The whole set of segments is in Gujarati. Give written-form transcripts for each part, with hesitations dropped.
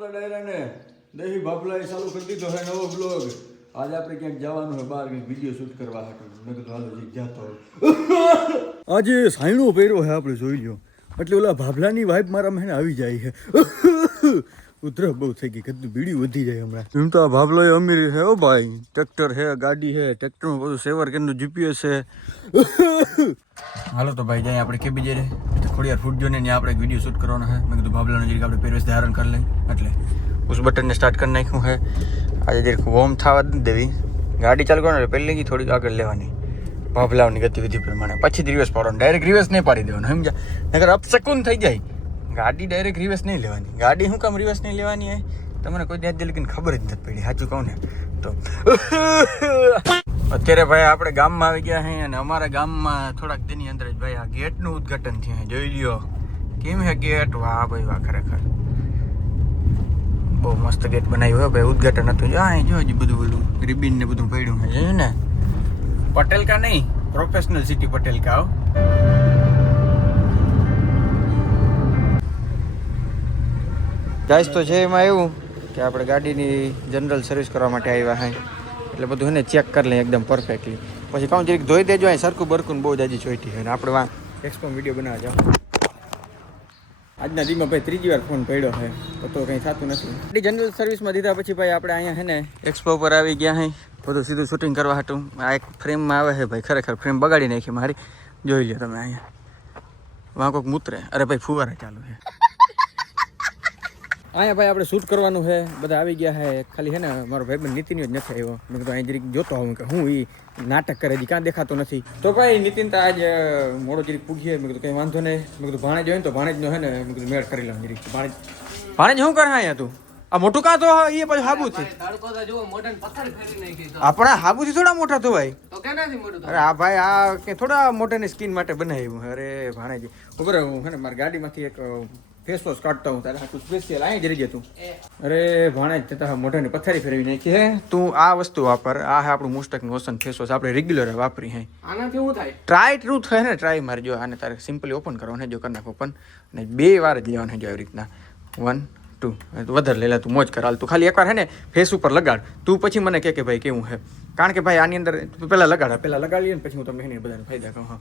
બધા ડાયરાને દહીં ભાભલાએ ચાલુ કરી દીધો છે નવો બ્લોગ. આજે આપણે ક્યાંક જવાનું છે બહાર કંઈક વિડીયો શૂટ કરવા હતું. મેં કીધું હાલો જીક જાતો હોય. આજે સાયણો પહેર્યો છે આપણે જોઈ લ્યો એટલે ઓલા ભાભલાની વાઇફ મારા મને આવી જાય છે. ઉધરસ બહુ થઈ ગઈ કદું બીડી વધી જાય હમણાં. એમ તો આ ભાભલો એ અમીર છે હો ભાઈ. ટ્રેક્ટર છે, ગાડી છે, ટ્રેક્ટરમાં બધું સેવર કેનું જીપીએસ છે. હાલો તો ભાઈ જાય આપણે કેબી જઈએ થોડી વાર ફૂટ જોઈને ત્યાં આપણે એક વિડીયો શૂટ કરવાનો છે. મેં કીધું ભાભલાનો જરીક આપણે પહેરવેશ ધારણ કરી લઈએ એટલે ઉસ બટનને સ્ટાર્ટ કરી નાખ્યું છે. આજે જરીક વોર્મ થવા જ દેવી. ગાડી ચાલુ કરવાની પહેલી થોડીક આગળ લેવાની ભાભલાઓની ગતિવિધિ પ્રમાણે, પછી જ રિવર્સ પાડવાનું. ડાયરેક્ટ રિવર્સ નહીં પાડી દેવાનું સમજ્યા, નકર અપશકુન થઈ જાય. ગાડી ડાયરેક્ટ રિવર્સ નહીં લેવાની. ગાડી શું કામ રિવર્સ નહીં લેવાની હોય તમને કોઈ ત્યાં લગીને ખબર જ નથી પડી. સાચું કહું ને તો અત્યારે ભાઈ આપણે ગામમાં આવી ગયા છે અને અમારા ગામમાં થોડાક દિનની અંદર જ ભાઈ આ ગેટનું ઉદ્ઘાટન થયું. જોઈ લ્યો કેમ હે ગેટ. વાહ ભાઈ વાહ, ખરેખર બહુ મસ્ત ગેટ બનાવ્યું હોય ભાઈ. ઉદ્ઘાટન હતું જો હજી બધું બધું રિબિન ને બધું પડ્યું છે જોયું ને. પટેલ કા નહીં, પ્રોફેશનલ સિટી પટેલ કા. ગાઈસ તો છે એમાં એવું કે આપણે ગાડીની જનરલ સર્વિસ કરવા માટે આવ્યા હે એટલે બધું એને ચેક કરી લઈએ એકદમ પરફેક્ટલી. પછી કાઉં જરીક ધોઈ દેજો. અહીં સરખું બરકું બહુ જાજી ચોઈટી છે ને આપણે વાં એક્સપો વિડીયો બનાવવા જાઓ. આજના દીમાં ભાઈ ત્રીજી વાર ફોન પડ્યો છે તો કંઈ થતું નથી. ગાડી જનરલ સર્વિસમાં દીધા પછી ભાઈ આપણે અહીંયા છે ને એક્સપો ઉપર આવી ગયા હે બધું સીધું શૂટિંગ કરવા હતું. આ એક ફ્રેમમાં આવે છે ભાઈ, ખરેખર ફ્રેમ બગાડી નાખી મારી. જોઈ લો તમે અહીંયા વાં કોઈક મૂતરે. અરે ભાઈ ફુવારા ચાલુ છે અહીંયા ભાઈ. આપણે શૂટ કરવાનું છે, બધા આવી ગયા છે. ખાલી છે ને મારો ભાઈબંધ નીતિન જ નથી આવ્યો. મેં કીધું અહીં જરીક જોતો આવું કે હું એ નાટક કરે છે ક્યાં દેખાતો નથી. તો ભાઈ નીતિન તો આજ મોડો જરીક પૂછીએ. મેં કીધું કંઈ વાંધો નહીં. મેં કીધું ભાણેજ હોય ને તો ભાણેજનો છે ને મેં કીધું મેળ કરી લઉં જરીક. ભાણેજ શું કરે અહીંયા તું? આ મોટું કાં તો એ પછી હાબુથી આપણા હાબુથી થોડા મોટા તો ભાઈ. અરે આ ભાઈ આ કે થોડા મોટાની સ્કીન માટે બનાવ્યું. અરે ભાણેજ ઉપર હું છે ને મારી ગાડીમાંથી એક ફેસ વોશ કાઢતા હું તારે આખું સ્પેશિયલ અહીં જરી જતું. અરે ભાણેજ થતા મોઢાની પથારી ફેરવી નાખી હે. તું આ વસ્તુ વાપર. આ હે આપણું મોસ્ટકનું ઓશન ફેસ વોશ આપણે રેગ્યુલર વાપરી હે. આનાથી શું થાય? ટ્રાય ટ્રુથ હે ને ટ્રાય મારજો. આને તારે સિમ્પલી ઓપન કરવાનું જો કરી નાખ ઓપન અને 2 વાર જ લેવાનું જો આવી રીતના 1 2 વધારે લેલા તું મોજ કર. હાલ તું ખાલી એકવાર હે ને ફેસ ઉપર લગાડ. તું પછી મને કે ભાઈ કેવું હે. કારણ કે ભાઈ આની અંદર પહેલા લગાડીએ ને પછી હું તમને એને બધાને ફાયદા કહું. હા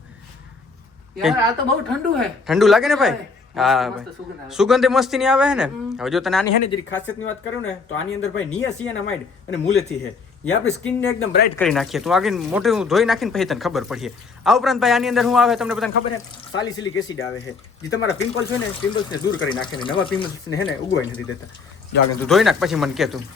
યાર આ તો બહુ ઠંડુ હે. ઠંડુ લાગે ને ભાઈ? હા ભાઈ સુગંધ મસ્તી ની આવે હે ને. હવે જો તને આની હે ને જરી ખાસિયતની વાત કરું ને તો આની અંદર ભાઈ નિયાસિનામાઇડ અને મૂલેથી હે. એ આપણી સ્કિનને એકદમ બ્રાઇટ કરી નાખીએ. તું આગળ મોટું ધોઈ નાખીને પછી તને ખબર પડીએ. આ ઉપરાંત ભાઈ આની અંદર શું આવે તમને બધાને ખબર હે? સાલિસિલિક એસિડ આવે છે જે તમારા પિમ્પલ્સ હોય ને પિમ્પલ્સને દૂર કરી નાખે ને નવા પિમ્પલ્સને હે ને ઉગવાઈ નથી દેતા. જો આગળ તું ધોઈ નાખ પછી મને કે તું.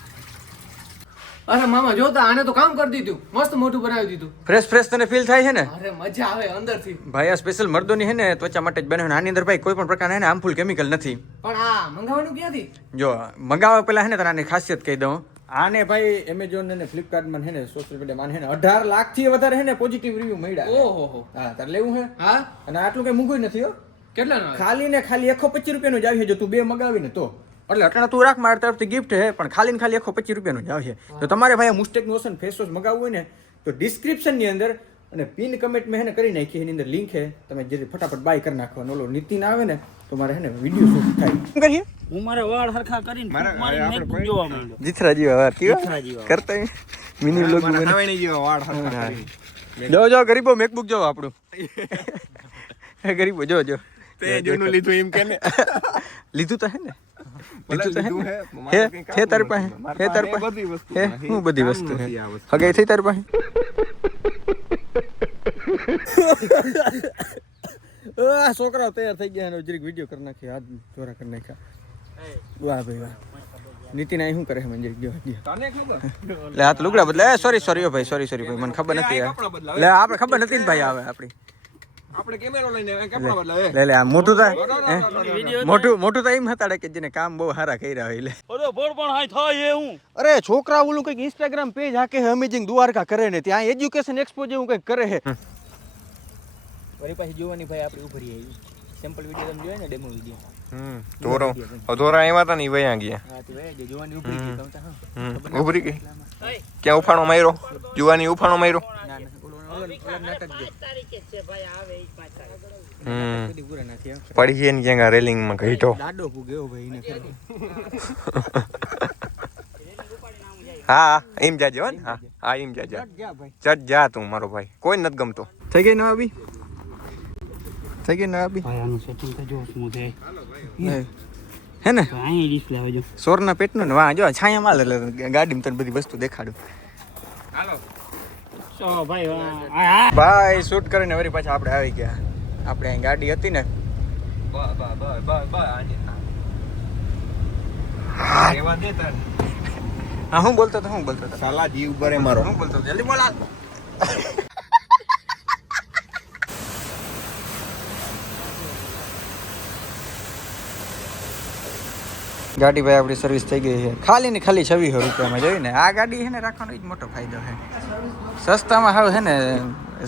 અરે મામા જોતા આને તો કામ કરી દીધું, મસ્ત મોટું બનાવી દીધું. ફ્રેશ તને ફીલ થાય છે ને? અરે મજા આવે અંદરથી. ભાઈ આ સ્પેશિયલ મર્દોની હે ને ત્વચા માટે જ બનાવ્યું. આની અંદર ભાઈ કોઈ પણ પ્રકારના હે ને હાર્મફુલ કેમિકલ નથી. પણ આ મંગાવવાનું ક્યાંથી? જો મંગાવવા પહેલા હે ને તને આની ખાસિયત કહી દઉં. આને ભાઈ એમેઝોન અને ફ્લિપકાર્ટમાં હે ને સોશિયલ મીડિયામાં હે ને 18 લાખથી વધારે હે ને પોઝિટિવ રિવ્યુ મળ્યા. ઓહો હા તારે લેવું હે? હા અને આટલું કઈ મૂંગું નથી હો. કેટલાનું? ખાલી ને ખાલી 125 રૂપિયાનું જ આવી છે જો તું 2 મગાવીને તો. એટલે અટાણા તું રાખ મારા તરફથી ગિફ્ટ છે પણ ખાલી ને ખાલી 125 રૂપિયાનું જ આવશે. તો તમારે ભાઈ મુસ્ટેકનું ઓશન ફેસ વોશ મગાવવું હોય ને તો ડિસ્ક્રિપ્શનની અંદર અને પિન કમેન્ટમાં હે ને કરી નાખી એની અંદર લિંક છે. તમે જે ફટાફટ બાય કરી નાખવાનો. ઓલો નીતિન આવે ને તો મારે હે ને વિડિયો શૂટ થાય. શું કરીએ? હું મારે વાળ હરખા કરીને મારી મેકબુક જોવા માંડ્યો. જીથરા જેવા વાળ કેવા કરતા મિની વ્લોગ માં નવાણી જેવા વાળ હરખા કરી. જો ગરીબો મેકબુક જો આપણું. હે ગરીબો જો તે જોનું લીધું એમ કે ને લીધું તો હે ને હે તારી પાસે હે તારી પાસે હે હું બધી વસ્તુ હે હગાઈ થઈ તારી પાસે. છોકરાઓ તૈયાર થઈ ગયા જરીક વિડીયો કરી નાખી હાથ ચોરા કરી નાખ્યા. વાહ ભાઈ વાહ. નીતિન અહીં શું કરે છે મને ગયો લે હાથ લુગડા બદલે. સોરી ભાઈ સોરી ભાઈ મને ખબર નથી લે આપણે ખબર નથી ને ભાઈ આવે આપણી આપણે કેમેરો લઈને કપડા બદલાવે લે આ મોટું થાય મોટું તો એમ હતાડે કે જેને કામ બહુ સારા કર્યા હોય લે. ઓલો બોર પણ હાય થાય એ હું. અરે છોકરા ઓલું કઈક ઇન્સ્ટાગ્રામ પેજ હાકે હે અમેઝિંગ દ્વારકા કરે ને ત્યાં એજ્યુકેશન એક્સપો જેવું કઈક કરે હે. વળી પાછી જોવાની ભાઈ આપણે ઉભરી આવી સેમ્પલ વિડિયો તમે જોયા ને ડેમો વિડિયો. ધોરા આવ્યા હતા ને વયા ગયા. હા તે ભાઈ જોવાની ઉભરી ગઈ તમે હા ઉભરી ગઈ ક્યાં ઉફાણો માર્યો? જુવાની ઉફાણો માર્યો? ના ઓલો નાટક જે તારીખે છે ભાઈ આવે ઈ પાછા કદી પૂરા નથી આવતા. પડી ગઈ ને ક્યાંક રેલિંગ માં ઘીટો. દાડો પૂગ્યો ભાઈ ને ખરો. હા એમ જાજે હો ને. હા એમ જાજે. જા ભાઈ. ચટ જા તું મારો ભાઈ, કોઈ નથી ગમતો. થઈ ગઈ નવાબી? થઈ ગઈ નવાબી? ભાઈ આનું સેટિંગ તો જો સ્મૂથ હે. હે ને તો અહીં ડિસ્પ્લે આવે જો. સોરના પેટનું ને વાહ જો છાયા માલ એટલે ગાડીમાં તને બધી વસ્તુ દેખાડું. સો ભાઈ આ ભાઈ શૂટ કરીને વળી પાછા આપણે આવી ગયા. આપણે અહીં ગાડી હતી ને હા હું બોલતો હતો સાલા જીવ બરે મારો. હું બોલતો હતો જલ્દી બોલ હાલ. ગાડી ભાઈ આપણી સર્વિસ થઈ ગઈ છે ખાલી ને ખાલી 2600 રૂપિયામાં જોઈને. આ ગાડી છે ને રાખવાનો એ જ મોટો ફાયદો છે. સસ્તામાં હવે છે ને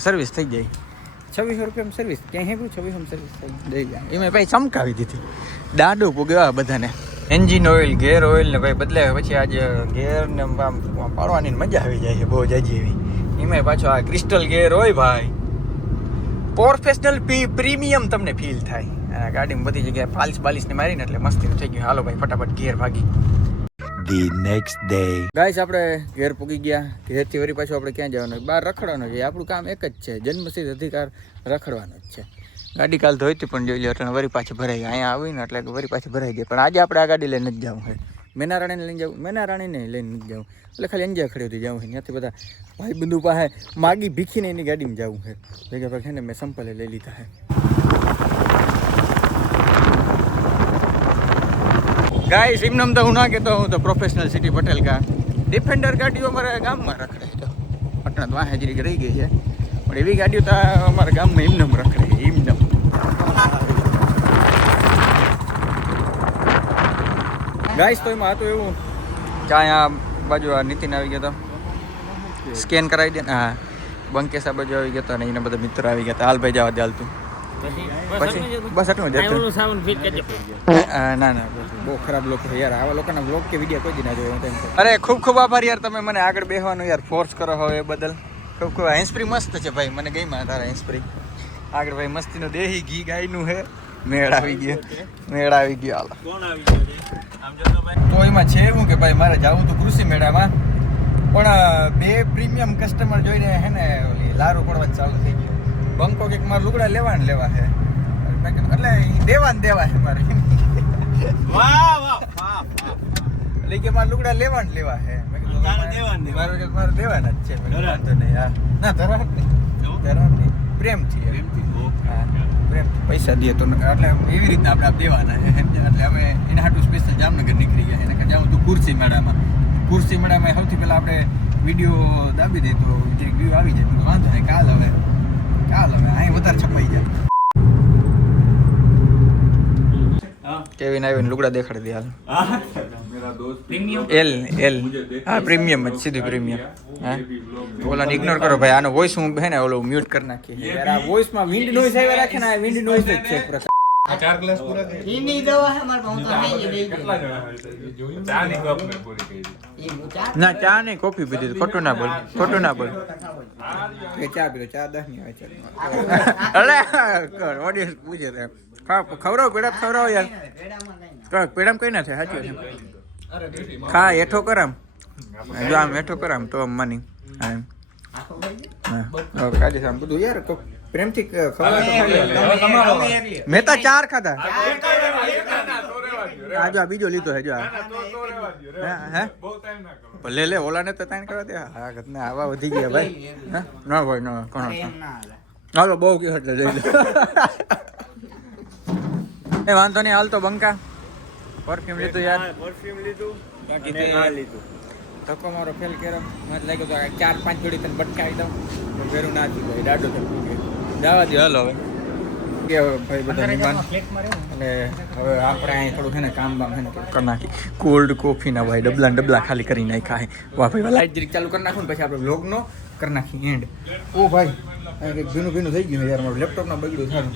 સર્વિસ થઈ જાય. 2600 રૂપિયામાં સર્વિસ ક્યાંય હેવું 2600 સર્વિસ થઈ જાય. એમાં ભાઈ ચમકાવી દીધી. દાડું પૂગ્યો બધાને. એન્જિન ઓઇલ ગેર ઓઇલ ને ભાઈ બદલાય પછી આજે ગેર ને આમ પાડવાની મજા આવી જાય છે બહુ જાજી એવી. એમાં પાછો આ ક્રિસ્ટલ ગેર હોય ભાઈ પ્રોફેશનલ પ્રીમિયમ તમને ફીલ થાય. આ ગાડીમાં બધી જગ્યાએ પાલિશ બાલિશ ને મારીને એટલે મસ્તી થઈ ગયું. હાલો ભાઈ ફટાફટ ઘેર ભાગી. The next day. ગાઈસ આપણે ઘેર પૂગી ગયા. ઘેરથી વળી પાછું આપણે ક્યાં જવાનું? બહાર રખડવાનું છે. આપણું કામ એક જ છે, જન્મસિદ્ધ અધિકાર રખડવાનો જ છે. ગાડી કાલ ધોઈતી પણ જોઈ લો એટલે વળી પાછી ભરાઈ ગઈ. અહીંયા આવીને એટલે વળી પાછી ભરાઈ ગઈ. પણ આજે આપણે આ ગાડી લઈને જ જવું છે. મેના રાણીને લઈને જવું, મેના રાણીને લઈને નથી જવું. એટલે ખાલી અંજાર ખડીથી જવું છે. ત્યાંથી બધા ભાઈ બંધુ પાસે માગી ભીખીને એની ગાડીમાં જવું છે. ભેગા ભાગ છે ને મેં સંપલે લઈ લીધા છે. ગાઈસ એમનેમ તો હું ના કહેતો, હું તો પ્રોફેશનલ સિટી પટેલ કા ડિફેન્ડર ગાડીઓ અમારા ગામમાં રખડે તો પટણા તો હાજરી રહી ગઈ છે પણ એવી ગાડીઓ તો અમારા ગામમાં એમનેમ રખડે એમનેમ. ગાઈસ તો એમાં હતું એવું કે અહીંયા બાજુ આ નીતિન આવી ગયો હતો, સ્કેન કરાવી દે ને. હા બંકેશ આ બાજુ આવી ગયો હતો ને એના બધા મિત્રો આવી ગયા હતા. હાલ ભાઈ જવા દે હાલતું પછી બસ આટલું જ હતું. સાવન ફીટ કરજો. ના બહુ ખરાબ લોકો છે યાર. આવા લોકોના બ્લોગ કે વિડીયો કોઈ જ ના જોયો. અરે ખૂબ ખૂબ આભાર યાર, તમે મને આગળ બેસવાનું યાર ફોર્સ કરો હવે એ બદલ ખૂબ ખૂબ. હેન્સફ્રી મસ્ત છે ભાઈ, મને ગઈ તારા હેન્સફ્રી. આગળ ભાઈ મસ્તીનો દેહી ઘી ગાયનું છે. મેળ આવી ગયો હાલ. કોણ આવી ગયો આમ જો તો ભાઈ. તો એમાં છે એવું કે ભાઈ મારે જવું તો કૃષિ મેળામાં પણ 2 પ્રીમિયમ કસ્ટમર જોઈને હે ને ઓલી લારું પડવાનું ચાલુ થઈ ગયું. બંકો કે મારે લુગડા લેવા છે એટલે દેવા છે મારે. વાહ એટલે કે મારે લુગડા લેવા છે. મેં કીધું તારે દેવાના. મારે દેવાના જ છે. મેં કીધું વાંધો નહીં. હા ના ધરાવ નહીં પ્રેમથી હા પ્રેમ પૈસા દે તો એટલે એવી રીતના આપણે દેવાના છે. એટલે અમે એના હાટું સ્પેશિયલ જામનગર નીકળી ગયા. એને જાઉં તું કુર્સી મેળામાં સૌથી પહેલાં આપણે વિડીયો દાબી દઈએ તો જે વ્યૂ આવી જાય. વાંધો નહીં કાલ હવે અહીં વધારે છપાઈ જાય. કેવિન આવીને લુગડા દેખાડી દે હાલ. એલ હા પ્રીમિયમ જ સીધું પ્રીમિયમ. હા ઓલાને ઇગ્નોર કરો ભાઈ. આનો વોઇસ હું હે ને ઓલો મ્યુટ કરી નાખી યાર. આ વોઇસમાં વિન્ડ નોઈઝ આવ્યા રાખે ને. આ વિન્ડ નોઈઝ જ છે એક પ્રકાર. 4 ગ્લાસ પૂરા કરી. ઈની દવા હે માર પાસે તો નહીં દઈ. કેટલા જણા જોયું? ચા ની કપ મેં પૂરી કરી. ના ચા નહીં કોફી પીધી. ખોટું ના બોલ એ ચા પીધો. ચા 10 ની આવે છે. અરે ઓડિયન્સ પૂછે છે ખવડાવ ખવડાવ યાર. પેડામ કઈ ના થાય સાચું છે. ખા હેઠો કરામ જો આમ હેઠો કરામ તો આમ માની હા કાઢી આમ બધું યાર પ્રેમથી ખવડાવ. મેં તો 4 ખાધા. આ જો આ બીજો લીધો હે જો હે ભલે લે ઓલાને તો તાણ કરવા દે. હા ઘટના આવા વધી ગયા ભાઈ. ના ભાઈ ના કોણ હાલો બહુ કે એટલે લઈ લે. એ વાંધો નહીં હાલ તો બંકા પરફ્યુમ લીધું યાર. પરફ્યુમ લીધું. બાકી ધક્કો મારો ફેલ કર્યો. મને લાગ્યું તો 4-5 જોડી તને બટકાવી દઉં પણ ફેરું ના થયું ભાઈ. દાડો તો જવા દે હાલો હવે કે ભાઈ બધા મહેમાન. અને હવે આપણે અહીં થોડું છે ને કામ બામ છે ને કરી નાખી. કોલ્ડ કોફીના ભાઈ ડબલા ખાલી કરી નાખ્યા હે. વાહ ભાઈ લાઈટ જરીક ચાલુ કરી નાખું ને પછી આપણે વ્લોગનો કરી નાખી એન્ડ. ઓ ભાઈ કંઈક ભીનું થઈ ગયું યાર. મારું લેપટોપમાં બગડ્યું સારું.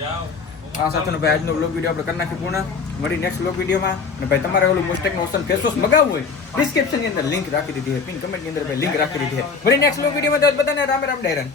આ સાથેનો ભાઈ આજનો વ્લોગ વિડીયો આપણે કરી નાખી પૂર્ણ. મળી નેક્સ્ટ વ્લોગ વિડીયોમાં. અને ભાઈ તમારે ઓલું મોસ્ટેકનો ઓપ્શન ફેસ વોશ મગાવવું હોય ડિસ્ક્રિપ્શનની અંદર લિંક રાખી દીધી છે. પિન કમેન્ટની અંદર ભાઈ લિંક રાખી દીધી છે. મળી નેક્સ્ટ વ્લોગ વિડીયોમાં બધાને રામ ડાયરન.